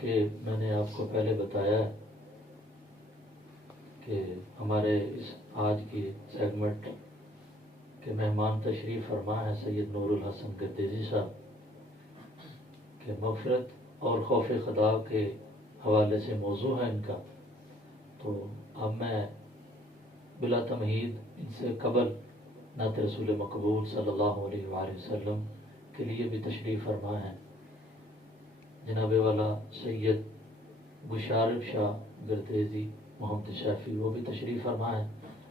کہ میں نے آپ کو پہلے بتایا کہ ہمارے اس آج کی سیگمنٹ کے مہمان تشریف فرما ہے سید نور الحسن گردیزی صاحب کہ مغفرت اور خوف خدا کے حوالے سے موضوع ہے ان کا. تو اب میں بلا تمہید ان سے قبل نعت رسول مقبول صلی اللہ علیہ وآلہ وسلم کے لیے بھی تشریف فرما ہے جناب والا سید بشار شاہ گردیزی محمد شافی، وہ بھی تشریف فرما ہے.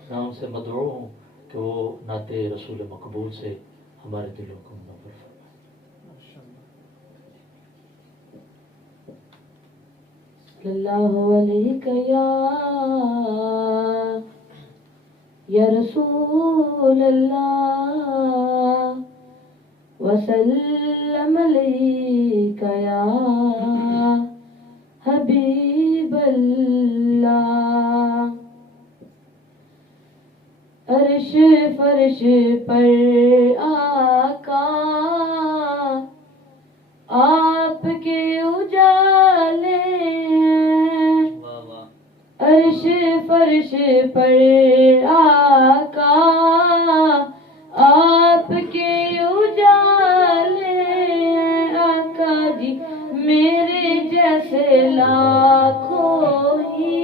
میں ان سے مدعو ہوں کہ وہ نعت رسول مقبول سے ہمارے دلوں کو منور فرمائے. صلی اللہ علیہ یا رسول اللہ وسلم علیک یا حبیب اللہ. عرش فرش پر آقا آپ کے اجالے ہیں، عرش فرش پر آقا آپ کے اجالے ہیں. آقا جی میرے جیسے لاکھوں ہی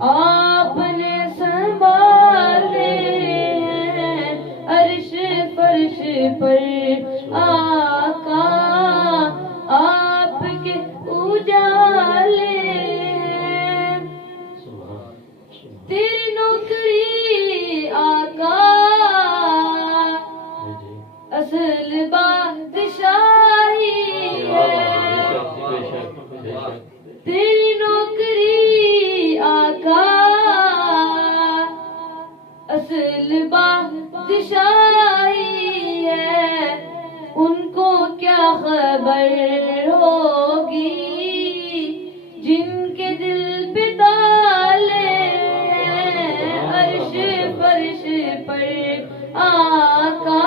آپ نے سنبھالے ہیں. عرش فرش پر آقا آپ کے اجالے ہیں. تیری نوکری آقا اصل بادشاہی ہے. تیری نوکری آقا اصل بادشاہی ہے. ان کو کیا خبر ہوگی جن کے دل پہ تالے ہیں. عرش فرش پر آقا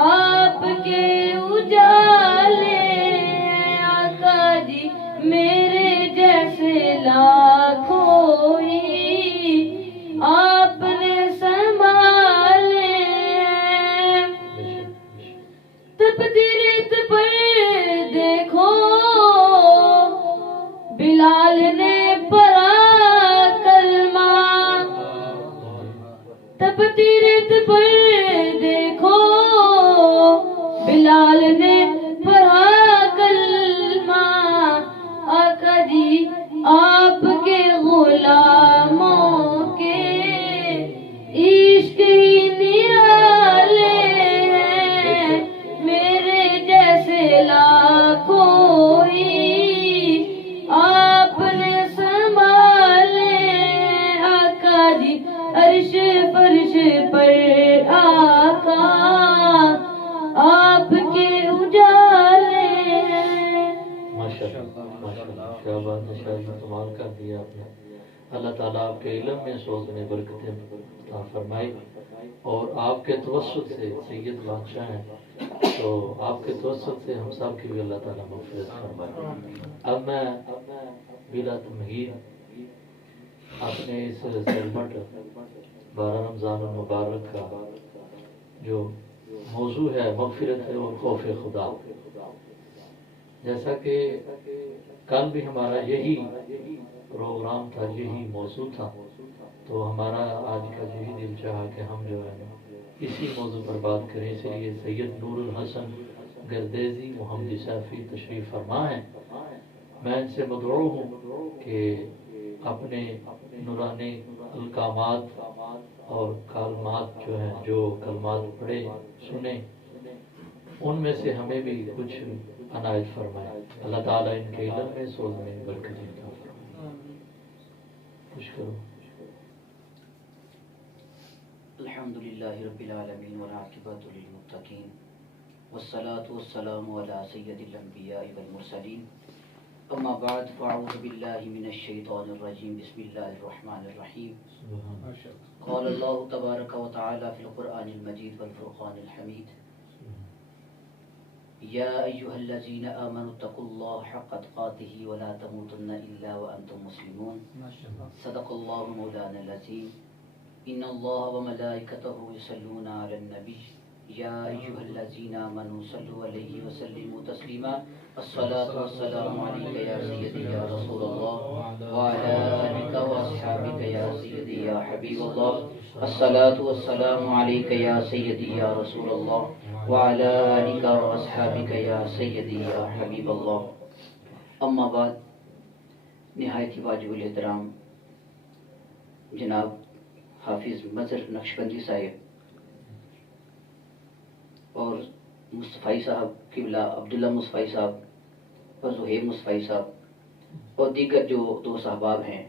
آپ کے اجالے ہیں. آقا جی میرے جیسے لاکھوں ہی آپ نے سنبھالے ہیں. تپتی ریت پر دیکھو بلال نے پڑھا کلمہ. تپتی ریت پر دیکھو بلال نے پڑھا کلمہ. آقا جی آپ کے غلاموں کے عشق ہی نرالے ہیں. میرے جیسے لاکھوں ہی آپ نے سنبھالے. آقا جی عرش فرش پر آقا آپ کے اجالے ہیں. ماشاءاللہ کیا بات ہے، شاید کمال کر دیا آپ نے. اللہ تعالیٰ آپ کے علم میں سوز میں برکتیں عطا فرمائے اور آپ کے توسط سے سید بادشاہ ہیں تو آپ کے توسط سے ہم سب کی بھی اللہ تعالیٰ مغفرت فرمائے. اب میں بلا تمہید اپنے اس سیگمنٹ 12 رمضان المبارک کا جو موضوع ہے مغفرت اور خوف خدا، جیسا کہ کل بھی ہمارا یہی پروگرام تھا، یہی موضوع تھا، تو ہمارا آج کا یہی دل چاہا کہ ہم جو ہے اسی موضوع پر بات کریں. اس لیے سید نور الحسن گردیزی محمد شافی تشریف فرما ہیں. میں ان سے مدعو ہوں کہ اپنے نورانی القامات اور کلمات جو ہیں، جو کلمات پڑھے سنیں، ان میں سے ہمیں بھی کچھ عنایت فرمائے. اللہ تعالیٰ ان کے علم میں سوز میں برکت عطا فرمائے. خوش کرو. الحمدللہ رب العالمین والعاقبۃ للمتقین والصلاة والسلام علی سید الانبیاء والمرسلین. اما بعد فاعوذ باللہ من الشیطان الرجیم. بسم اللہ الرحمن الرحیم. قال اللہ تبارک و تعالی فی القرآن المجید والفرقان الحمید. یا ایھا الذین آمنوا اتقوا اللہ حق تقاته ولا تموتن الا وانتم مسلمون صدق اللہ مولانا العظیم ان اللہ وملائکتہ یصلون علی النبی یا ایھا الذین آمنوا صلوا علیہ وسلموا تسلیما الصلاۃ والسلام علیک یا سیدی یا رسول اللہ وعلی آلک واصحابک یا سیدی یا حبیب اللہ الصلاۃ والسلام علیک یا سیدی یا رسول اللہ وعلی آلک واصحابک یا سیدی یا حبیب اللہ اما بعد نہایت ہی واجب الاحترام جناب حافظ مظہر نقشبندی صاحب اور مصطفی صاحب قبلہ عبداللہ مصطفی صاحب اور زہیر مصطفی صاحب اور دیگر جو دو احباب ہیں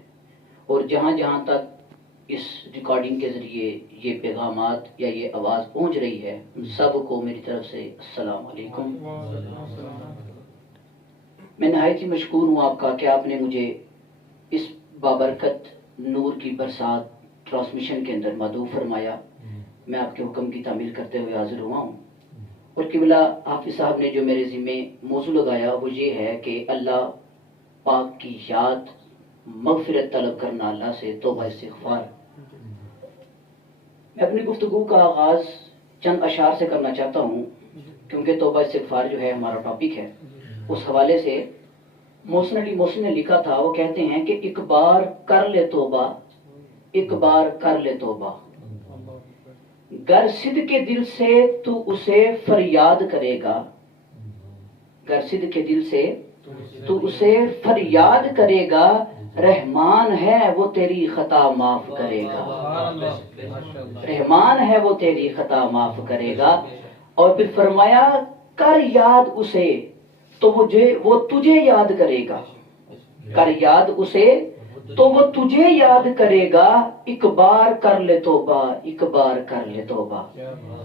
اور جہاں جہاں تک اس ریکارڈنگ کے ذریعے یہ پیغامات یا یہ آواز پہنچ رہی ہے ان سب کو میری طرف سے السلام علیکم۔ میں نہایت ہی مشکور ہوں آپ کا کہ آپ نے مجھے اس بابرکت نور کی برسات ٹرانسمیشن کے اندر مدعو فرمایا۔ میں آپ کے حکم کی تعمیل کرتے ہوئے حاضر ہوا ہوں، اور قبلہ حافظ صاحب نے جو میرے ذمے موضوع لگایا وہ یہ ہے کہ اللہ پاک کی یاد، مغفرت طلب کرنا اللہ سے، توبہ استغفار۔ میں اپنی گفتگو کا آغاز چند اشعار سے کرنا چاہتا ہوں، کیونکہ توبہ استغفار جو ہے ہمارا ٹاپک ہے۔ اس حوالے سے محسن علی محسن نے لکھا تھا، وہ کہتے ہیں کہ ایک بار کر لے توبہ، ایک بار کر لے توبہ، گر صدق کے دل سے تو اسے فریاد کرے گا، گر صدق کے دل سے تو اسے فریاد کرے گا، رحمان ہے وہ تیری خطا معاف کرے گا، رحمان ہے وہ تیری خطا معاف کرے گا۔ اور پھر فرمایا کر یاد اسے تو وہ تجھے یاد کرے گا، کر یاد اسے تو وہ تجھے یاد کرے گا، ایک بار کر لے توبہ، ایک بار کر لے توبہ۔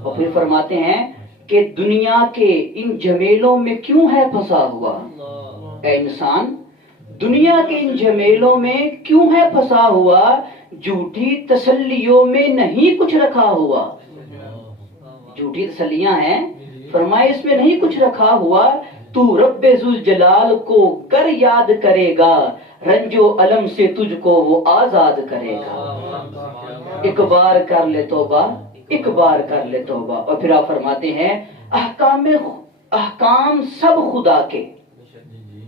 اور پھر فرماتے ہیں کہ دنیا کے ان جھمیلوں میں کیوں ہے پھنسا ہوا، اے انسان دنیا کے ان جھمیلوں میں کیوں ہے پھنسا ہوا، جھوٹی تسلیوں میں نہیں کچھ رکھا ہوا، جھوٹی تسلیاں ہیں، فرمائے اس میں نہیں کچھ رکھا ہوا، تو رب ذوالجلال کو گر یاد کرے گا، رنج و علم سے تجھ کو وہ آزاد کرے گا، ایک بار کر لے توبہ، ایک بار کر لے توبہ۔ اور پھر آپ فرماتے ہیں احکام سب خدا کے،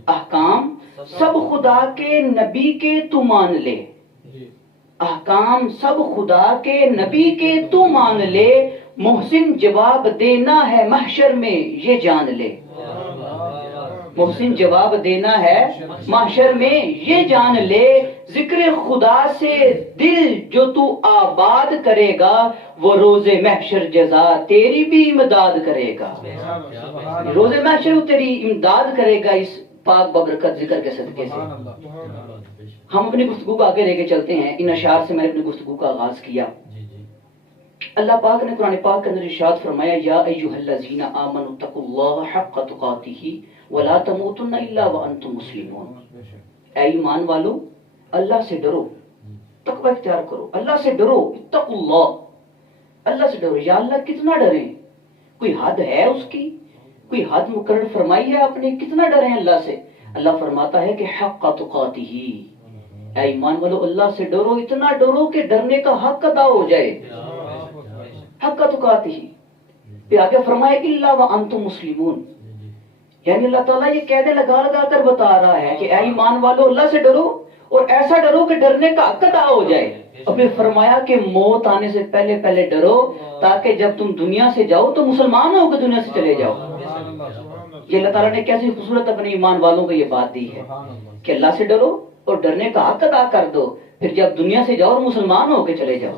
احکام سب خدا کے نبی کے تو مان لے، احکام سب خدا کے نبی کے تو مان لے، محسن جواب دینا ہے محشر میں یہ جان لے، محسن جواب دینا ہے محشر میں یہ جان لے، ذکر خدا سے دل جو تو آباد کرے گا، وہ روز محشر جزا تیری بھی امداد کرے گا، روز محشر وہ تیری امداد کرے گا اس پاک ببرکت ذکر کے صدقے سے۔ ہم اپنی گفتگو کو آگے لے کے چلتے ہیں۔ ان اشعار سے میں نے اپنی گفتگو کا آغاز کیا۔ اللہ پاک نے قرآن پاک کے اندر ارشاد فرمایا، یا ایھا الذین آمنوا اتقوا اللہ حق تقاتہ ولا تموتن الا وانتم مسلمون۔ اے ایمان والو اللہ سے ڈرو، تقوی اختیار کرو، اللہ سے ڈرو، اتقوا اللہ، اللہ سے ڈرو۔ یا اللہ کتنا ڈریں، کوئی حد ہے اس کی، کوئی حد مقرر فرمائی ہے آپ نے، کتنا ڈریں اللہ سے؟ اللہ فرماتا ہے کہ حق تقاتہ، اے ایمان والو اللہ سے ڈرو، اتنا ڈرو کہ ڈرنے کا حق ادا ہو جائے، حق تقاتہ۔ پھر آگے فرمایا الا وانتم مسلمون، یعنی اللہ تعالیٰ یہ قید لگا لگا کر بتا رہا ہے کہ اے ایمان والو اللہ سے ڈرو، اور ایسا ڈرو کہ ڈرنے کا حق ادا ہو جائے۔ اور پھر فرمایا کہ موت آنے سے پہلے پہلے ڈرو، تاکہ جب تم دنیا سے جاؤ تو مسلمان ہو کے دنیا سے چلے جاؤ۔ یہ اللہ تعالیٰ نے کیسی خوبصورت اپنے ایمان والوں کو یہ بات دی ہے کہ اللہ سے ڈرو اور ڈرنے کا حق ادا کر دو، پھر جب دنیا سے جاؤ اور مسلمان ہو کے چلے جاؤ۔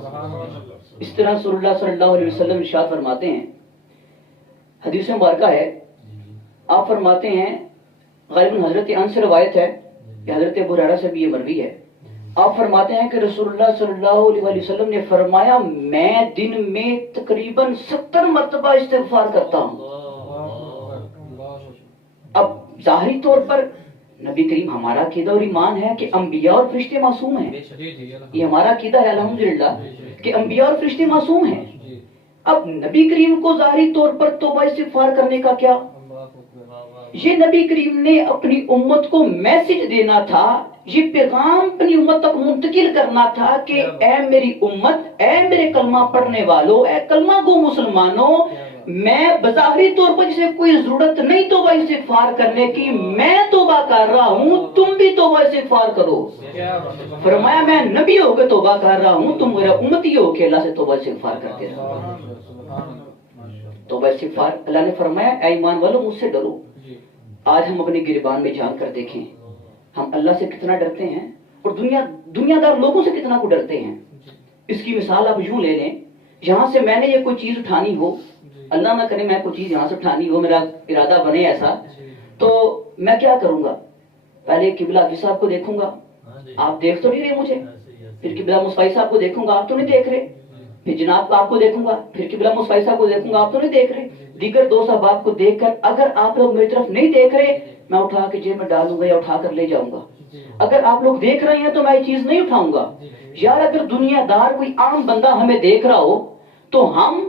اس طرح رسول اللہ صلی اللہ علیہ وسلم ارشاد فرماتے ہیں، حدیث مبارکہ ہے، آپ فرماتے ہیں، غالباً حضرت انس سے روایت ہے کہ حضرت ابو ہریرہ سے بھی یہ مروی ہے، آپ فرماتے ہیں کہ رسول اللہ صلی اللہ علیہ وسلم نے فرمایا، میں دن میں تقریباً 70 مرتبہ استغفار کرتا ہوں۔ اب ظاہری طور پر نبی کریم ہمارا عقیدہ اور ایمان ہے کہ انبیاء اور فرشتے معصوم ہیں، یہ ہمارا عقیدہ ہے الحمدللہ کہ انبیاء اور فرشتے معصوم ہیں۔ اب نبی کریم کو ظاہری طور پر توبہ استغفار کرنے کا کیا یہ نبی کریم نے اپنی امت کو میسج دینا تھا، یہ پیغام اپنی امت تک منتقل کرنا تھا کہ اے میری امت، اے میرے کلمہ پڑھنے والوں، اے کلمہ گو مسلمانوں، میں بظاہری طور پر جسے کوئی ضرورت نہیں توبہ استغفار کرنے کی، میں توبہ کر رہا ہوں، تم بھی توبہ استغفار کرو۔ فرمایا میں نبی ہو کے توبہ کر رہا ہوں، تم میرا امتی ہو کے اللہ سے توبہ استغفار کرتے رہو۔ توبہ استغفار، اللہ نے فرمایا اے ایمان والو مجھ سے ڈرو۔ آج ہم اپنے گریبان میں جھانک کر دیکھیں، ہم اللہ سے کتنا ڈرتے ہیں اور دنیا دار لوگوں سے کتنا کو ڈرتے ہیں۔ اس کی مثال آپ یوں لے لیں، یہاں سے میں نے یہ کوئی چیز اٹھانی ہو، اللہ نہ کرے میں کوئی چیز یہاں سے اٹھانی ہو، میرا ارادہ بنے ایسا، تو میں کیا کروں گا؟ پہلے قبلہ حافظ صاحب کو دیکھوں گا، آپ دیکھ تو نہیں رہے مجھے، پھر قبلہ مصطفی صاحب کو دیکھوں گا، آپ تو نہیں دیکھ رہے، پھر جناب آپ کو دیکھوں گا، پھر قبلہ مصطفی صاحب کو دیکھوں گا، آپ تو نہیں دیکھ رہے، دیگر دو صحابہ کو دیکھ کر اگر آپ لوگ میری طرف نہیں دیکھ رہے، میں اٹھا کے جیب میں ڈالوں گا یا اٹھا کر لے جاؤں گا۔ اگر آپ لوگ دیکھ رہے ہیں تو میں یہ چیز نہیں اٹھاؤں گا۔ یار اگر دنیا دار کوئی عام بندہ ہمیں دیکھ رہا ہو تو ہم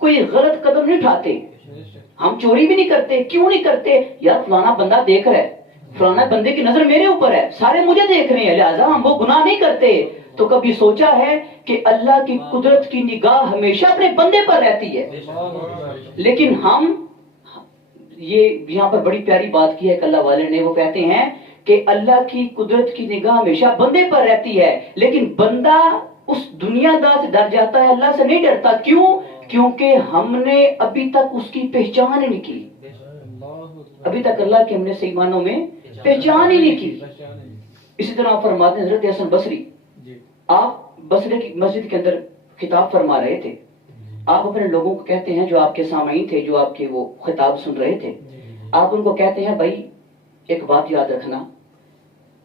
کوئی غلط قدم نہیں اٹھاتے، ہم چوری بھی نہیں کرتے۔ کیوں نہیں کرتے؟ یار فلانا بندہ دیکھ رہا ہے، فلانا بندے کی نظر میرے اوپر ہے، سارے مجھے دیکھ رہے ہیں، لہٰذا ہم وہ گناہ نہیں کرتے۔ تو کبھی سوچا ہے کہ اللہ کی قدرت کی نگاہ ہمیشہ اپنے بندے پر رہتی ہے، لیکن ہم یہ یہاں پر بڑی پیاری بات کی ہے کہ اللہ والے نے، وہ کہتے ہیں کہ اللہ کی قدرت کی نگاہ ہمیشہ بندے پر رہتی ہے، لیکن بندہ اس دنیا دار سے ڈر جاتا ہے، اللہ سے نہیں ڈرتا۔ کیوں؟ کیونکہ ہم نے ابھی تک اس کی پہچان ہی نہیں کی، ابھی تک اللہ کے ہم نے صحیح معنوں میں پہچان ہی نہیں کی۔ اسی طرح فرماتے ہیں حضرت حسن بصری، آپ بصرے کی مسجد کے اندر خطاب فرما رہے تھے، آپ اپنے لوگوں کو کہتے ہیں جو آپ کے سامعین تھے، جو آپ کے وہ خطاب سن رہے تھے، آپ ان کو کہتے ہیں بھائی ایک بات یاد رکھنا،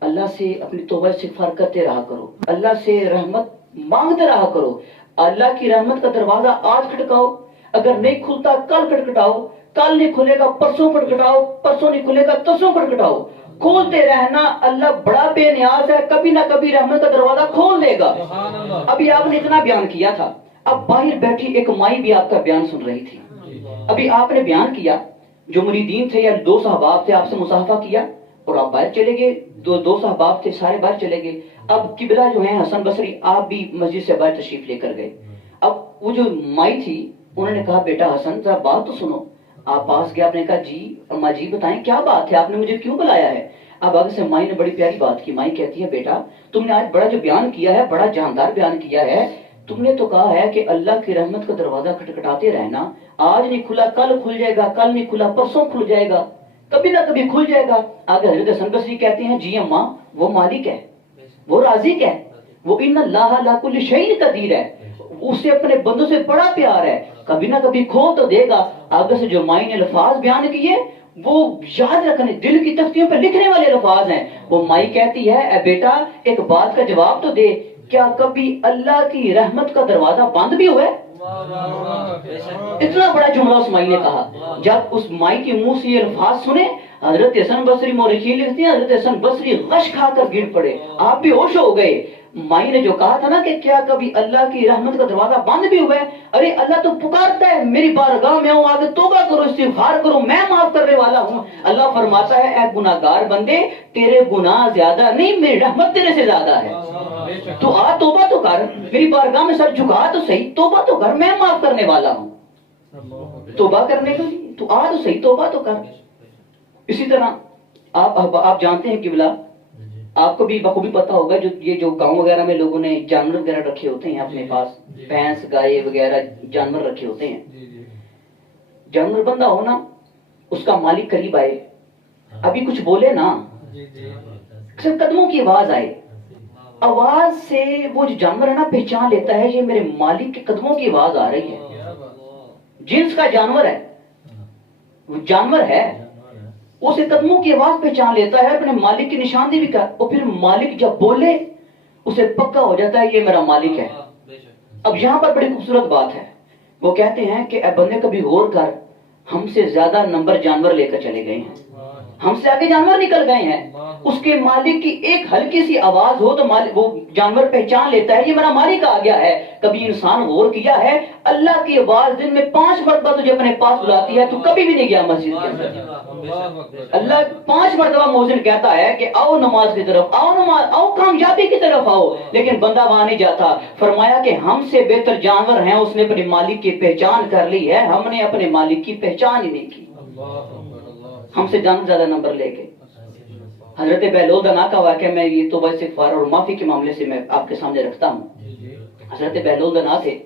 اللہ سے اپنی توبہ استغفار کرتے رہا کرو، اللہ سے رحمت مانگتے رہا کرو، اللہ کی رحمت کا دروازہ آج کھٹکاؤ، اگر نہیں کھلتا کل کھٹکھٹاؤ، کل نہیں کھلے گا پرسوں کھٹکھٹاؤ، پرسوں نہیں کھلے گا ترسوں کھٹکھٹاؤ، کھولتے رہنا، اللہ بڑا بے نیاز ہے، کبھی نہ کبھی رحمت کا دروازہ کھول دے گا۔ ابھی آپ نے اتنا بیان کیا تھا، اب باہر بیٹھی ایک مائی بھی آپ کا بیان سن رہی تھی، ابھی آپ نے بیان کیا، جو مریدین تھے یا دو صحاباب تھے آپ سے مصافحہ کیا اور آپ باہر چلے گئے، دو صحاباب تھے سارے باہر چلے گئے، اب قبلہ جو ہیں حسن بصری آپ بھی مسجد سے باہر تشریف لے کر گئے، اب وہ جو مائی تھی انہوں نے کہا بیٹا حسن ذرا بات تو سنو، آپ پاس گئے، آپ نے کہا جی اما جی بتائیں کیا بات ہے، آپ نے مجھے کیوں بلایا ہے؟ اب آگے سے مائی نے بڑی پیاری بات کی، مائی کہتی ہے بیٹا تم نے آج بڑا جو بیان کیا ہے، بڑا جاندار بیان کیا ہے، تم نے تو کہا ہے کہ اللہ کی رحمت کا دروازہ کھٹکھٹاتے رہنا، آج نہیں کھلا کل کھل جائے گا، کل نہیں کھلا پرسوں کھل جائے گا، کبھی نہ کبھی کھل جائے گا۔ آگے حضرت حسن بصری کہتے ہیں جی اماں وہ مالک ہے، وہ رازق ہے، وہ ان اللہ علی کل شیء قدیر ہے، اسے اپنے بندوں سے بڑا پیار ہے، کبھی نہ کبھی کھول تو دے گا۔ آگے سے جو مائی نے الفاظ بیان کیے وہ یاد رکھنے دل کی تختیوں پہ لکھنے والے الفاظ ہیں۔ وہ مائی کہتی ہے اے بیٹا ایک بات کا جواب تو دے، کیا کبھی اللہ کی رحمت کا دروازہ بند بھی ہوا ہے؟ اتنا بڑا جملہ اس مائی نے کہا۔ جب اس مائی کے منہ سے یہ الفاظ سنے، حضرت حسن بصری مورخین لکھتے ہیں حضرت حسن بصری غش کھا کر گر پڑے، آپ بھی ہوش ہو گئے۔ مائی نے جو کہا تھا نا کہ کیا کبھی اللہ کی رحمت کا دروازہ بند بھی ہوا ہے، ارے اللہ تو پکارتا ہے میری بارگاہ میں ہوں، آگے توبہ کرو استغفار کرو، میں معاف کرنے والا ہوں۔ اللہ فرماتا ہے اے گناہگار بندے تیرے گناہ زیادہ نہیں، میری رحمت تیرے سے زیادہ ہے، تو آ توبہ تو کر، میری بارگاہ میں سر جھکا تو صحیح، توبہ تو کر، میں معاف کرنے والا ہوں۔ توبہ کرنے کے لیے تو آ تو صحیح، توبہ تو کر۔ اسی طرح آپ جانتے ہیں قبلہ، آپ کو بھی بخوبی پتا ہوگا جو گاؤں وغیرہ میں لوگوں نے جانور وغیرہ رکھے ہوتے ہیں اپنے پاس، بھینس گائے وغیرہ جانور رکھے ہوتے ہیں، جانور بندہ ہونا اس کا مالک قریب آئے، ابھی کچھ بولے نا، صرف قدموں کی آواز آئے، آواز سے وہ جو جانور ہے نا پہچان لیتا ہے یہ میرے مالک کے قدموں کی آواز آ رہی ہے، جنس کا جانور ہے، وہ جانور ہے، اسے قدموں کی آواز پہچان لیتا ہے، اپنے مالک کی نشاندہی بھی کر، اور پھر مالک جب بولے اسے پکا ہو جاتا ہے یہ میرا مالک ہے۔ اب یہاں پر بڑی خوبصورت بات ہے، وہ کہتے ہیں کہ اے بندے کبھی غور کر، ہم سے زیادہ نمبر جانور لے کر چلے گئے ہیں، ہم سے آگے جانور نکل گئے ہیں. اس کے مالک کی ایک ہلکی سی آواز ہو تو وہ جانور پہچان لیتا ہے یہ میرا مالک آ گیا ہے. کبھی انسان غور کیا ہے اللہ کی آواز دن میں 5 مرتبہ تجھے اپنے پاس بلاتی ہے تو کبھی بھی نہیں گیا مسجد کے اندر. اللہ 5 مرتبہ مؤذن کہتا ہے کہ آؤ نماز کی طرف, آؤ نماز, آؤ کامیابی کی طرف آؤ, لیکن بندہ وہاں نہیں جاتا. فرمایا کہ ہم سے بہتر جانور ہیں, اس نے اپنے مالک کی پہچان کر لی ہے, ہم نے اپنے مالک کی پہچان ہی نہیں کی. ہم سے جانور زیادہ نمبر لے کے. حضرت بہلول دنا کا واقعہ میں یہ توبہ استغفار اور معافی کے معاملے سے میں آپ کے سامنے رکھتا ہوں. حضرت بہلول دنا تھے.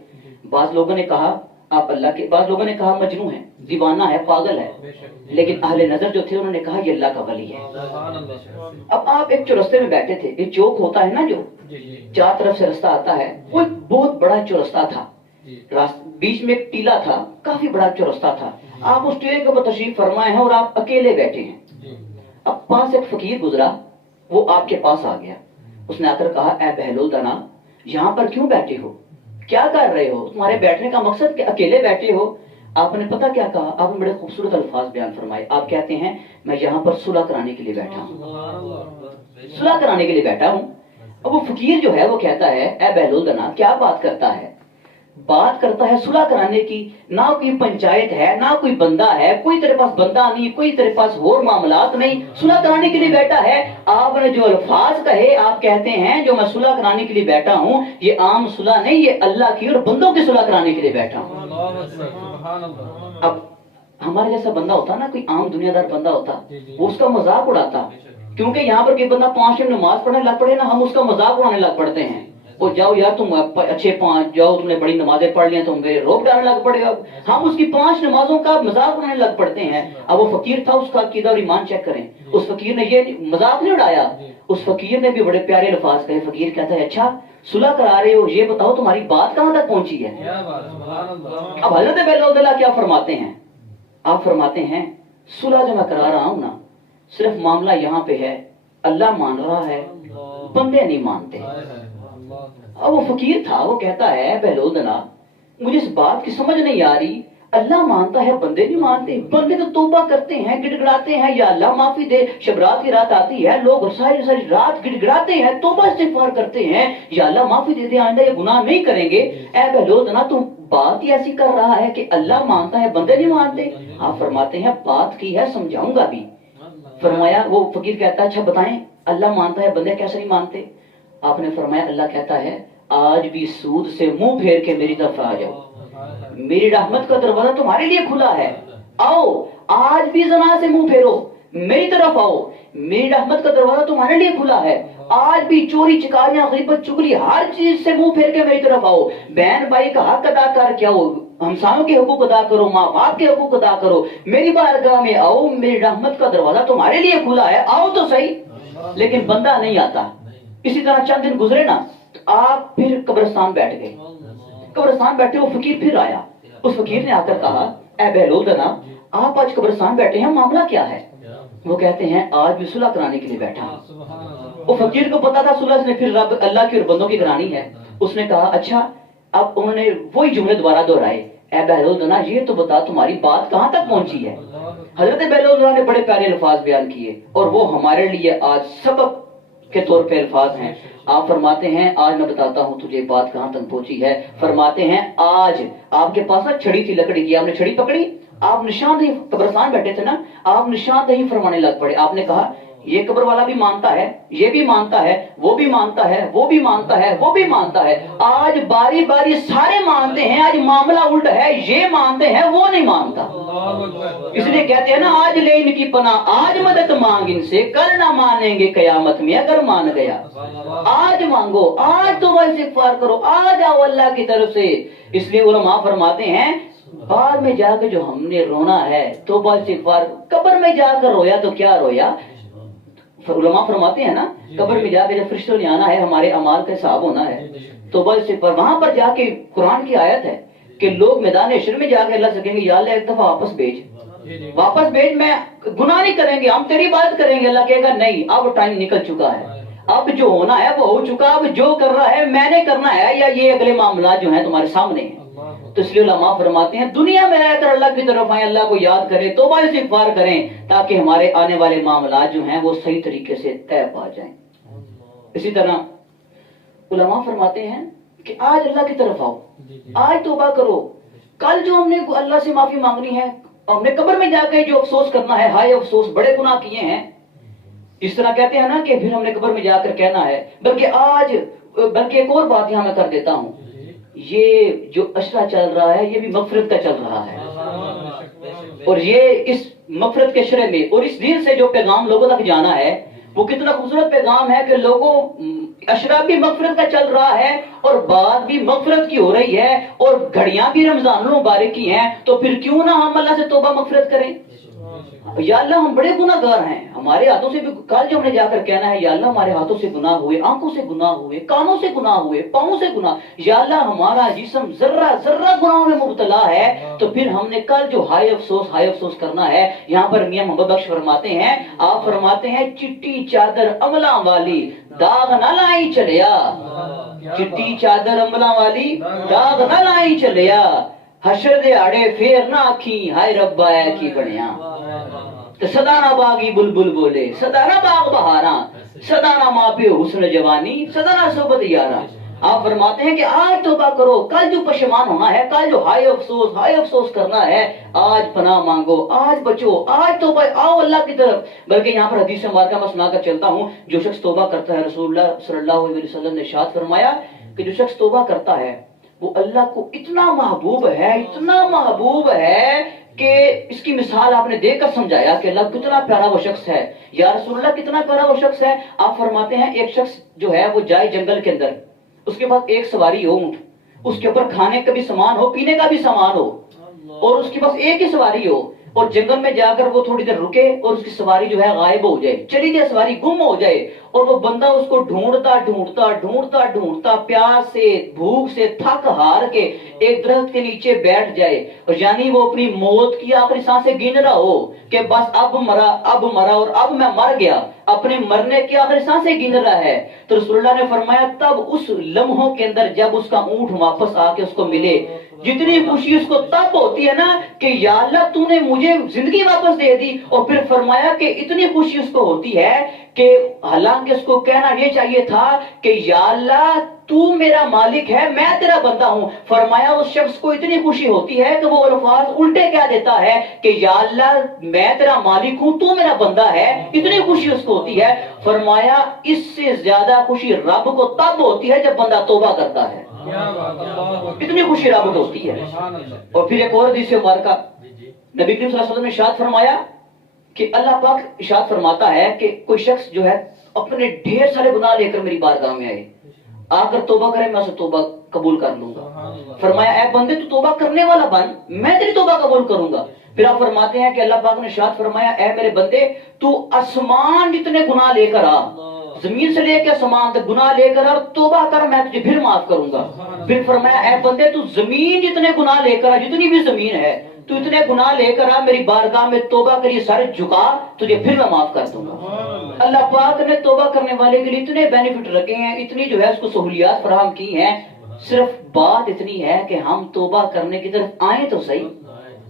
بعض لوگوں نے کہا آپ اللہ کے, بعض لوگوں نے کہا مجنون ہے, دیوانہ ہے, پاگل ہے, لیکن اہل نظر جو تھے انہوں نے کہا یہ اللہ کا ولی ہے. اب آپ ایک چورستے میں بیٹھے تھے, ایک چوک ہوتا ہے نا جو 4 طرف سے رستہ آتا ہے, وہ ایک بہت بڑا چورستہ تھا, بیچ میں ایک ٹیلا تھا, کافی بڑا چورستہ تھا. آپ اس ٹیلے کے اوپر تشریف فرمائے ہیں اور آپ اکیلے بیٹھے ہیں. اب پاس ایک فقیر گزرا, وہ آپ کے پاس آ گیا. اس نے آ کر کہا اے بہلول دنا یہاں پر کیوں بیٹھے ہو, کیا کر رہے ہو, تمہارے بیٹھنے کا مقصد کہ اکیلے بیٹھے ہو. آپ نے پتہ کیا کہا, آپ نے بڑے خوبصورت الفاظ بیان فرمائے. آپ کہتے ہیں میں یہاں پر صلح کرانے کے لیے بیٹھا ہوں, صلح کرانے کے لیے بیٹھا ہوں. اب وہ فقیر جو ہے وہ کہتا ہے اے بہلول دنا کیا بات کرتا ہے, بات کرتا ہے صلح کرانے کی, نہ کوئی پنچایت ہے, نہ کوئی بندہ ہے, کوئی تیرے پاس بندہ نہیں, کوئی تیرے پاس اور معاملات نہیں, صلح کرانے کے لیے بیٹھا ہے. آپ نے جو الفاظ کہے, آپ کہتے ہیں جو میں صلح کرانے کے لیے بیٹھا ہوں, یہ عام صلح نہیں, یہ اللہ کی اور بندوں کی صلح کرانے کے لیے بیٹھا ہوں. اب ہمارے جیسا بندہ ہوتا نا, کوئی عام دنیا دار بندہ ہوتا, وہ اس کا مذاق اڑاتا, کیونکہ یہاں پر کوئی بندہ 5 ٹائم نماز پڑھنے لگ پڑے نا, ہم اس کا مذاق اڑانے لگ پڑتے ہیں. وہ جاؤ یار تم اچھے 5 جاؤ, تم نے بڑی نمازیں پڑھ لی ہیں, تم بے روک ڈالنے لگ پڑے. اب ہم اس کی 5 نمازوں کا مذاق اڑانے لگ پڑتے ہیں. اب وہ فقیر تھا, اس کا عقیدہ اور ایمان چیک کریں. اس فقیر نے یہ مذاق نہیں اڑایا, اس فقیر نے بھی بڑے پیارے الفاظ کہے. فقیر کہتا ہے اچھا صلح کرا رہے ہو, یہ بتاؤ تمہاری بات کہاں تک پہنچی ہے. اب حضرت بہلول دنا کیا فرماتے ہیں, آپ فرماتے ہیں صلح جو میں کرا رہا ہوں نا, صرف معاملہ یہاں پہ ہے اللہ مان رہا ہے, بندے نہیں مانتے. اب وہ فقیر تھا, وہ کہتا ہے بہلول دنا مجھے اس بات کی سمجھ نہیں آ رہی, اللہ مانتا ہے بندے نہیں مانتے. بندے تو توبہ کرتے ہیں, گڑ گڑاتے ہیں یا اللہ معافی دے, شبرات کی رات آتی ہے, لوگ ساری ساری رات گڑ گڑاتے ہیں, توبہ استغفار کرتے ہیں یا اللہ معافی دے دے, آئندہ یہ گناہ نہیں کریں گے. اے بہلول دنا تم بات ہی ایسی کر رہا ہے کہ اللہ مانتا ہے بندے نہیں مانتے. آپ فرماتے ہیں بات کی ہے سمجھاؤں گا بھی. فرمایا, وہ فقیر کہتا ہے اچھا بتائیں اللہ مانتا ہے بندے کیسے نہیں مانتے. آپ نے فرمایا اللہ کہتا ہے آج بھی سود سے منہ پھیر کے میری طرف آ جاؤ, میری رحمت کا دروازہ تمہارے لیے کھلا ہے, آؤ آج بھی زنا سے منہ پھیرو, میری طرف آؤ, میری رحمت کا دروازہ تمہارے لیے کھلا ہے. آج بھی چوری چکاریاں غیبت چگلی ہر چیز سے منہ پھیر کے میری طرف آؤ. بہن بھائی کا حق ادا کر کے آؤ, ہمسایوں کے حقوق ادا کرو, ماں باپ کے حقوق ادا کرو, میری بارگاہ میں آؤ, میری رحمت کا دروازہ تمہارے لیے کھلا ہے, آؤ تو صحیح. لیکن بندہ نہیں آتا. اسی طرح چند دن گزرے نا, آپ پھر قبرستان بیٹھ گئے. قبرستان بیٹھے, وہ فقیر پھر آیا. اس فقیر نے آ کر کہا اے بہلول دنا آپ آج قبرستان بیٹھے ہیں, معاملہ کیا ہے. وہ کہتے ہیں آج بھی صلح کرانے کے لیے بیٹھا. وہ فقیر کو پتا تھا صلح نے پھر رب اللہ کی اور بندوں کی کرانی ہے. اس نے کہا اچھا, اب انہوں نے وہی جملے دوبارہ دہرائے, اے بہلول دنا یہ تو بتا تمہاری بات کہاں تک پہنچی ہے. حضرت بہلول دنا نے بڑے پیارے الفاظ بیان کیے اور وہ ہمارے لیے آج سبق کے طور پہ الفاظ ہیں. آپ فرماتے ہیں آج میں بتاتا ہوں تجھے بات کہاں تک پہنچی ہے. فرماتے ہیں آج آپ کے پاس نا چھڑی تھی لکڑی کی, آپ نے چھڑی پکڑی, آپ نشاندہی, قبرستان بیٹھے تھے نا, آپ نشاندہی فرمانے لگ پڑے. آپ نے کہا یہ قبر والا بھی مانتا ہے, یہ بھی مانتا ہے, وہ بھی مانتا ہے, وہ بھی مانتا ہے, وہ بھی مانتا ہے. آج باری باری سارے مانتے ہیں, آج معاملہ الٹ ہے, یہ مانتے ہیں وہ نہیں مانتا. اس لیے کہتے ہیں نا آج لے ان کی پناہ, آج مدد مانگ ان سے, کل نہ مانیں گے قیامت میں اگر مان گیا. آج مانگو, آج توبہ استغفار کرو, آج آؤ اللہ کی طرف سے. اس لیے علماء فرماتے ہیں بعد میں جا کے جو ہم نے رونا ہے توبہ استغفار, قبر میں جا کر رویا تو کیا رویا. علماء فرماتے ہیں نا قبر میں جا کے جب فرشتوں نے آنا ہے, ہمارے اعمال کا حساب ہونا ہے, توبہ استغفار, وہاں پر جا کے قرآن کی آیت ہے کہ لوگ میدان حشر میں جا کے اللہ سے کہیں گے یا اللہ ایک دفعہ واپس بھیج, واپس بھیج, میں گناہ نہیں کریں گے, ہم تیری عبادت کریں گے. اللہ کہے گا نہیں, اب ٹائم نکل چکا ہے, اب جو ہونا ہے وہ ہو چکا, اب جو کر رہا ہے میں نے کرنا ہے, یا یہ اگلے معاملات جو ہیں تمہارے سامنے ہیں. تو اس لیے علماء فرماتے ہیں دنیا میں رہ کر اللہ کی طرف آئیں, اللہ کو یاد کریں, توبہ استغفار کریں, تاکہ ہمارے آنے والے معاملات جو ہیں وہ صحیح طریقے سے طے پا جائیں. اسی طرح علماء فرماتے ہیں کہ آج اللہ کی طرف آؤ, آج توبہ کرو. کل جو ہم نے اللہ سے معافی مانگنی ہے, ہم نے قبر میں جا کے جو افسوس کرنا ہے, ہائے افسوس بڑے گناہ کیے ہیں, اس طرح کہتے ہیں نا کہ پھر ہم نے قبر میں جا کر کہنا ہے. بلکہ ایک اور بات یہاں میں کر دیتا ہوں, یہ جو اشرا چل رہا ہے یہ بھی مغفرت کا چل رہا ہے, اور یہ اس مغفرت کے اشرے میں اور اس دین سے جو پیغام لوگوں تک جانا ہے وہ کتنا خوبصورت پیغام ہے کہ لوگوں اشرا بھی مغفرت کا چل رہا ہے اور بات بھی مغفرت کی ہو رہی ہے اور گھڑیاں بھی رمضان المبارک کی ہیں, تو پھر کیوں نہ ہم اللہ سے توبہ مغفرت کریں. یا اللہ ہم بڑے گناہ گار ہیں, ہمارے ہاتھوں سے بھی کل جو ہم نے جا کر کہنا ہے یا اللہ ہمارے ہاتھوں سے گناہ ہوئے, آنکھوں سے گناہ ہوئے, کانوں سے گناہ ہوئے, پاؤں سے گناہ, یا اللہ ہمارا جسم ذرہ ذرہ گناہوں میں مبتلا ہے, تو پھر ہم نے کل جو ہائے افسوس کرنا ہے. یہاں پر میاں محمد بخش فرماتے ہیں, آپ فرماتے ہیں چٹی چادر عملاں والی داغ نہ لائی چلیا, چٹی چادر عملاں والی داغ نہ لائی چلیا, حشر دے آڑے پھر نہ آکھی ہائے ربا اے کی بنیا. سدا نہ باغی بلبل بولے, سدا نہ باغ بہاراں, سدا نہ ماں پہ حسن جوانی, سدا نہ صحبت یاراں. آپ فرماتے ہیں کہ آج توبہ کرو, کل جو پشیمان ہونا ہے, کل جو ہائے افسوس کرنا ہے, آج پناہ مانگو, آج بچو, آج توبہ, آؤ اللہ کی طرف. بلکہ یہاں پر حدیث مبارکہ میں سنا کر چلتا ہوں, جو شخص توبہ کرتا ہے, رسول اللہ صلی اللہ علیہ وسلم نے ارشاد فرمایا کہ جو شخص توبہ کرتا ہے وہ اللہ کو اتنا محبوب ہے کہ اس کی مثال آپ نے دیکھ کر سمجھایا کہ اللہ کتنا پیارا وہ شخص ہے. یا رسول اللہ کتنا پیارا وہ شخص ہے. آپ فرماتے ہیں ایک شخص جو ہے وہ جائے جنگل کے اندر, اس کے پاس ایک سواری ہو اونٹ, اس کے اوپر کھانے کا بھی سامان ہو, پینے کا بھی سامان ہو, اور اس کے پاس ایک ہی سواری ہو, اور جنگل میں جا کر وہ تھوڑی دیر رکے اور اس کی سواری جو ہے غائب ہو جائے, چلی جائے, سواری گم ہو جائے, اور وہ بندہ اس کو ڈھونڈتا پیاس سے بھوک سے تھک ہار کے ایک درخت کے نیچے بیٹھ جائے, اور یعنی وہ اپنی موت کی آخری سانسیں گن رہا ہو کہ بس اب مرا اور اب میں مر گیا, اپنے مرنے کی آخری سانسیں گن رہا ہے. تو رسول اللہ نے فرمایا تب اس لمحوں کے اندر جب اس کا اونٹ واپس آ کے اس کو ملے, جتنی خوشی اس کو تب ہوتی ہے نا کہ یا اللہ تو نے مجھے زندگی واپس دے دی, اور پھر فرمایا کہ اتنی خوشی اس کو ہوتی ہے کہ حالانکہ اس کو کہنا یہ چاہیے تھا کہ یا اللہ تو میرا مالک ہے, میں تیرا بندہ ہوں. فرمایا اس شخص کو اتنی خوشی ہوتی ہے کہ وہ الفاظ الٹے کیا دیتا ہے کہ یا اللہ میں تیرا مالک ہوں, تو میرا بندہ ہے, اتنی خوشی اس کو ہوتی ہے. فرمایا اس سے زیادہ خوشی رب کو تب ہوتی ہے جب بندہ توبہ کرتا ہے, اتنی خوشی رب کو ہوتی ہے. اور پھر ایک اور حدیث مبارکہ نبی کریم صلی اللہ علیہ وسلم نے ارشاد فرمایا کہ اللہ پاک ارشاد فرماتا ہے کہ کوئی شخص جو ہے اپنے ڈھیر سارے گناہ لے کر میری بارگاہ میں آئے, آ کر توبہ کرے, میں اسے توبہ قبول کر لوں گا. فرمایا اے بندے تو توبہ کرنے والا بن, میں تیری توبہ قبول کروں گا. پھر آپ فرماتے ہیں کہ اللہ پاک نے ارشاد فرمایا اے میرے بندے تو آسمان جتنے گناہ لے کر آ, زمین سے لے کے آسمان تک گناہ لے کر اور توبہ کر, میں تجھے پھر معاف کروں گا. پھر فرمایا اے بندے تو زمین جتنے گناہ لے کر آ, جتنی بھی زمین ہے تو اتنے گناہ لے کر آ, میری بارگاہ میں توبہ کریے, سر جھکا, تجھے پھر میں معاف کر دوں گا. اللہ پاک نے توبہ کرنے والے کے لیے اتنے بینیفٹ رکھے ہیں, اتنی جو ہے اس کو سہولیات فراہم کی ہیں. صرف بات اتنی ہے کہ ہم توبہ کرنے کی طرف آئیں تو صحیح,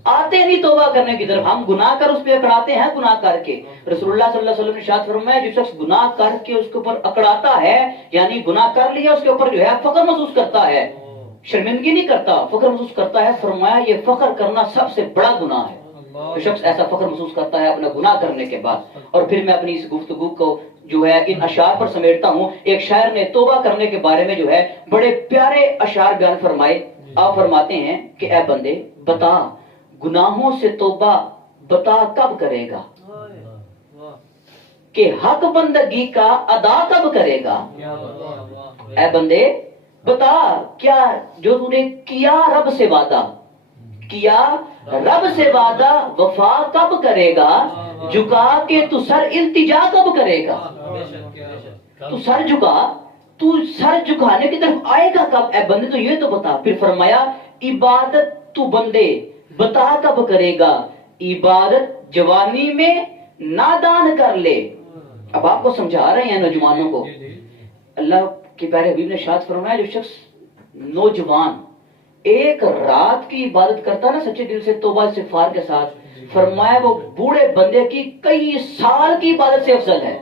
آتے نہیں توبہ کرنے کی طرف, ہم گناہ کر اس پہ اکڑاتے ہیں گناہ کر کے. رسول اللہ صلی اللہ علیہ وسلم نے ارشاد فرمایا جو شخص گناہ کر کے اس کے اوپر اکڑاتا ہے, یعنی گناہ کر لیا اس کے اوپر جو ہے فخر محسوس کرتا ہے, شرمندگی نہیں کرتا, فخر محسوس کرتا ہے, فرمایا یہ فخر کرنا سب سے بڑا گناہ ہے. جو شخص ایسا فخر محسوس کرتا ہے اپنا گناہ کرنے کے بعد. اور پھر میں اپنی اس گفتگو کو جو ہے ان اشعار پر سمیٹتا ہوں. ایک شاعر نے توبہ کرنے کے بارے میں جو ہے بڑے پیارے اشعار بیان فرمائے. آپ فرماتے ہیں کہ اے بندے بتا گناہوں سے توبہ بتا کب کرے گا, کہ حق بندگی کا ادا کب کرے گا. اے بندے بتا کیا جو تو نے کیا رب سے وعدہ, کیا رب سے وعدہ وفا کب کرے گا, جھکا کے تو سر التجا کب کرے گا. تو سر جھکا, تو سر جھکانے کی طرف آئے گا کب, اے بندے تو یہ تو بتا. پھر فرمایا عبادت تو بندے بتا کب کرے گا, عبادت جوانی میں نادان کر لے. اب آپ کو سمجھا رہے ہیں نوجوانوں کو, اللہ کے پیارے حبیب نے ارشاد فرمایا جو شخص نوجوان ایک رات کی عبادت کرتا نا سچے دل سے توبہ استغفار کے ساتھ، فرمایا وہ بوڑھے بندے کی کئی سال کی عبادت سے افضل ہے،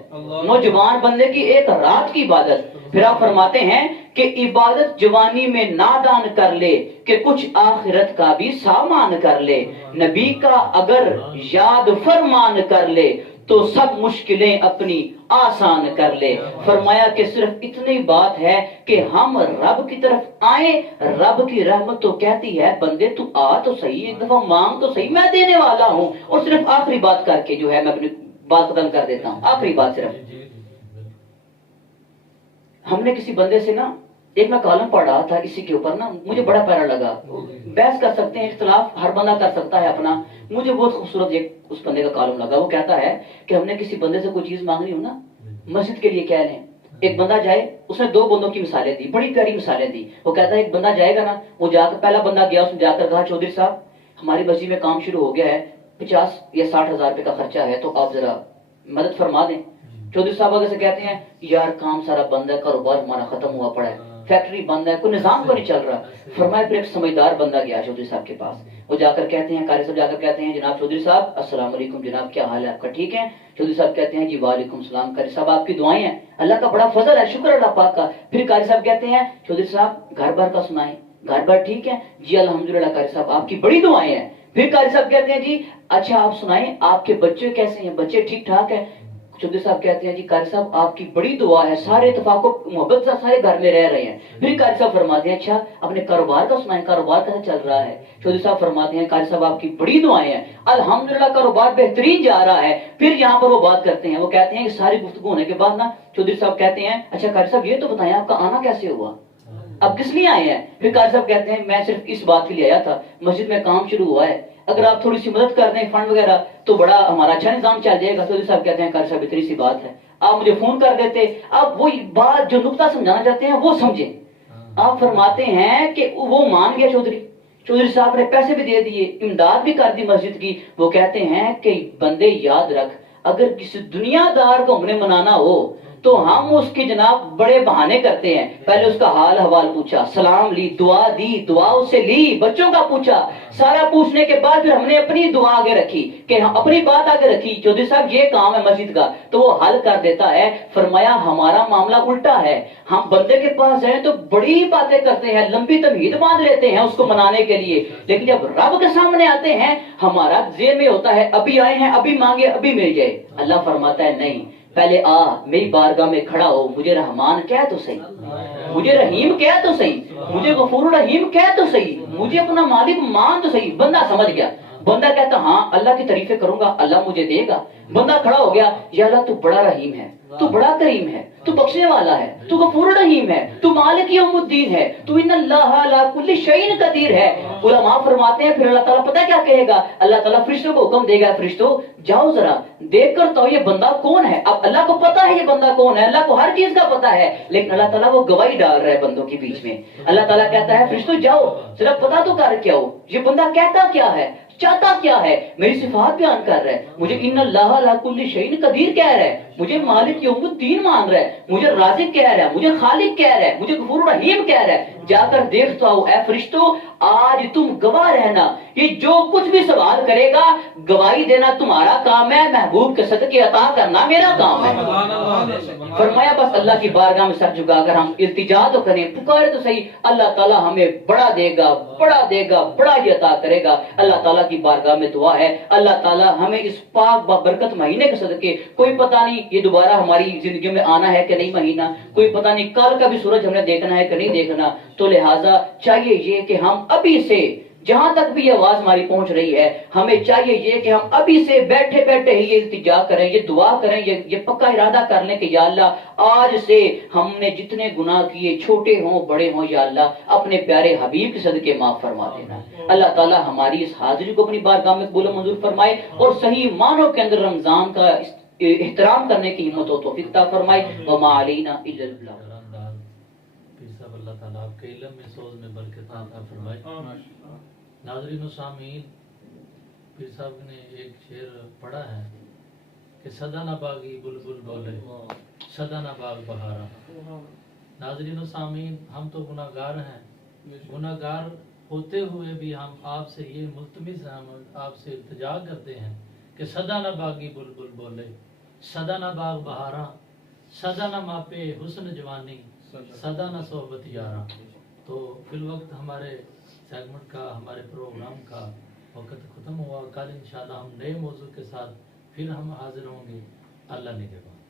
نوجوان بندے کی ایک رات کی عبادت۔ پھر آپ فرماتے ہیں کہ عبادت جوانی میں نادان کر لے کہ کچھ آخرت کا بھی سامان کر لے، نبی کا اگر یاد فرمان کر لے تو سب مشکلیں اپنی آسان کر لے۔ فرمایا کہ صرف اتنی بات ہے کہ ہم رب کی طرف آئیں، رب کی رحمت تو کہتی ہے بندے تو آ تو صحیح، ایک دفعہ مانگ تو صحیح، میں دینے والا ہوں۔ اور صرف آخری بات کر کے جو ہے میں اپنی بات ختم کر دیتا ہوں، آخری بات صرف، ہم نے کسی بندے سے نا ایک میں کالم پڑھ رہا تھا اسی کے اوپر نا، مجھے بڑا پیارا لگا، بحث کر سکتے ہیں، اختلاف ہر بندہ کر سکتا ہے اپنا، مجھے بہت خوبصورت ایک اس بندے کا کالم لگا۔ وہ کہتا ہے کہ ہم نے کسی بندے سے کوئی چیز مانگنی ہو نا، مسجد کے لیے کہہ لیں، ایک بندہ جائے، اس نے 2 بندوں کی مثالیں دی، بڑی پیاری مثالیں دی۔ وہ کہتا ہے ایک بندہ جائے گا نا، وہ جا کر پہلا بندہ گیا، اس نے جا کر کہا چودھری صاحب ہماری مسجد میں کام شروع ہو گیا ہے، 50 یا 60 ہزار روپے کا خرچہ ہے، تو آپ ذرا مدد فرما دیں۔ چودھری صاحب اگر سے کہتے ہیں یار کام سارا بند ہے، کاروبار ہمارا ختم ہوا پڑا ہے، فیکٹری بند ہے، کوئی نظام کو نہیں چل رہا۔ فرمایا پھر ایک سمجھدار بندہ گیا چودھری صاحب کے پاس، وہ جا کر کہتے ہیں، قاری صاحب جا کر کہتے ہیں جناب چودھری صاحب السلام علیکم، جناب کیا حال ہے آپ کا، ٹھیک ہے؟ چودھری صاحب کہتے ہیں جی وعلیکم السلام، قاری صاحب آپ کی دعائیں ہیں، اللہ کا بڑا فضل ہے، شکر اللہ پاک کا۔ پھر قاری صاحب کہتے ہیں چودھری صاحب گھر بھر کا سنائیں، گھر بھر ٹھیک ہے جی الحمدللہ قاری صاحب آپ کی بڑی دعائیں ہیں۔ پھر قاری صاحب کہتے ہیں جی اچھا آپ سنائیں آپ کے بچے کیسے ہیں، بچے ٹھیک ٹھاک ہیں؟ چودھری صاحب کہتے ہیں جی قاری صاحب آپ کی بڑی دعا ہے، سارے اتفاق و محبت سے سارے گھر میں رہ رہے ہیں۔ پھر قاری صاحب فرماتے ہیں اچھا اپنے کاروبار کا سنائیں، کاروبار کیسا چل رہا ہے؟ چودھری صاحب فرماتے ہیں قاری صاحب آپ کی بڑی دعائیں ہیں، الحمدللہ کاروبار بہترین جا رہا ہے۔ پھر یہاں پر وہ بات کرتے ہیں، وہ کہتے ہیں کہ ساری گفتگو ہونے کے بعد نا چودھری صاحب کہتے ہیں اچھا قاری صاحب یہ تو بتائیں آپ کا آنا کیسے ہوا، اب کس لیے آئے ہیں؟ پھر قاری صاحب کہتے ہیں میں صرف اس بات کے لیے آیا تھا، مسجد میں کام شروع ہوا ہے، اگر آپ تھوڑی سی مدد کر دیں فنڈ وغیرہ تو بڑا ہمارا اچھا نظام چل جائے گا۔ چودھری صاحب کہتے ہیں قاری صاحب اتنی سی بات ہے، آپ مجھے فون کر دیتے، آپ وہی بات جو نقطہ سمجھانا چاہتے ہیں وہ سمجھیں۔ آپ فرماتے ہیں کہ وہ مان گیا چودھری صاحب نے پیسے بھی دے دیے، امداد بھی کر دی مسجد کی۔ وہ کہتے ہیں کہ بندے یاد رکھ اگر کسی دنیا دار کو ہم نے منانا ہو تو ہم اس کے جناب بڑے بہانے کرتے ہیں، پہلے اس کا حال حوال پوچھا، سلام لی، دعا دی، دعا اس سے لی، بچوں کا پوچھا، سارا پوچھنے کے بعد پھر ہم نے اپنی دعا آگے رکھی کہ ہم اپنی بات آگے رکھی، چودھری صاحب یہ کام ہے مسجد کا تو وہ حل کر دیتا ہے۔ فرمایا ہمارا معاملہ الٹا ہے، ہم بندے کے پاس جائیں تو بڑی باتیں کرتے ہیں، لمبی تمہید باندھ لیتے ہیں اس کو منانے کے لیے، لیکن جب رب کے سامنے آتے ہیں ہمارا ذہن میں ہوتا ہے ابھی آئے ہیں ابھی مانگے ابھی مل جائے۔ اللہ فرماتا ہے نہیں، پہلے آ میری بارگاہ میں کھڑا ہو، مجھے رحمان کہہ تو صحیح، مجھے رحیم کہہ تو صحیح، مجھے غفور الرحیم کہہ تو صحیح، مجھے اپنا مالک مان تو صحیح۔ بندہ سمجھ گیا، بندہ کہتا ہاں اللہ کی تعریفیں کروں گا اللہ مجھے دے گا۔ بندہ کھڑا ہو گیا، یا اللہ تو بڑا رحیم ہے، تو بڑا کریم ہے، تو بخشنے والا ہے، تو غفور الرحیم ہے، تو مالک یوم الدین ہے، تو ان اللہ علی کل شیء قدیر ہے۔ علماء فرماتے ہیں پھر اللہ تعالیٰ پتہ کیا کہے گا، اللہ تعالیٰ فرشتوں کو حکم دے گا فرشتوں جاؤ ذرا دیکھ کر تو یہ بندہ کون ہے۔ اب اللہ کو پتا ہے یہ بندہ کون ہے، اللہ کو ہر چیز کا پتا ہے، لیکن اللہ تعالیٰ وہ گواہی ڈال رہا ہے بندوں کے بیچ میں۔ اللہ تعالیٰ کہتا ہے فرشتوں جاؤ ذرا پتا تو کر کے آؤ یہ بندہ کہتا کیا ہے، چاہتا کیا ہے، میری صفات بیان کر رہا ہے، مجھے ان اللہ علی کل شیء قدیر کہہ رہا ہے، مجھے مالک یوم الدین مان رہا ہے، مجھے رازق کہہ رہا ہے، مجھے خالق کہہ رہا ہے، مجھے غفور رحیم کہہ رہا ہے۔ جا کر دیکھتا ہوں اے فرشتوں آج تم گواہ رہنا، یہ جو کچھ بھی سوال کرے گا گواہی دینا تمہارا کام ہے، محبوب کے صدقے عطا کرنا میرا کام ہے۔ فرمایا بس اللہ کی بارگاہ میں سر جھکا کر ہم التجا تو کریں، پکارے تو صحیح، اللہ تعالیٰ ہمیں بڑا دے گا، بڑا دے گا، بڑا ہی عطا کرے گا۔ اللہ تعالیٰ کی بارگاہ میں دعا ہے اللہ تعالیٰ ہمیں اس پاک برکت مہینے کے صدقے، کوئی پتہ نہیں یہ دوبارہ ہماری زندگی میں آنا ہے کہ نہیں مہینہ، کوئی پتہ نہیں کل کا بھی سورج ہم نے دیکھنا ہے کہ نہیں دیکھنا، تو لہٰذا چاہیے یہ کہ ہم ابھی سے جہاں تک بھی یہ آواز ہماری پہنچ رہی ہے ہمیں چاہیے یہ کہ ہم ابھی سے بیٹھے بیٹھے ہی یہ التجا کریں، یہ دعا کریں، یہ پکا ارادہ کر لیں کہ یا اللہ آج سے ہم نے جتنے گناہ کیے چھوٹے ہوں بڑے ہوں یا اللہ اپنے پیارے حبیب کے صدقے معاف فرما دینا۔ اللہ تعالیٰ ہماری اس حاضری کو اپنی بارگاہ میں قبول و منظور فرمائے اور صحیح معنوں کے اندر رمضان کا احترام کرنے کی ہمت و توفیق عطا فرمائے۔ وما علینا الا البلاغ۔ اللہ تعالیٰ آپ کے علم میں سوز میں برکت عطا فرمائے۔ ناظرین و سامعین، پیر صاحب نے ایک شعر پڑھا ہے کہ سدا نہ باغی بلبل بولے سدا نہ باغ بہارا۔ ناظرین و سامعین، ہم تو گناہگار ہیں، گناہگار ہوتے ہوئے بھی ہم آپ سے یہ ملتمس ہیں، ہم آپ سے التجا کرتے ہیں کہ سدا نہ باغی بلبل بولے، سدا نہ باغ بہاراں، سدا نہ ماپے حسن جوانی، سدا نہ صحبت یاراں۔ تو فی الوقت ہمارے سیگمنٹ کا، ہمارے پروگرام کا وقت ختم ہوا۔ کل انشاءاللہ ہم نئے موضوع کے ساتھ پھر ہم حاضر ہوں گے۔ اللہ نگہبان۔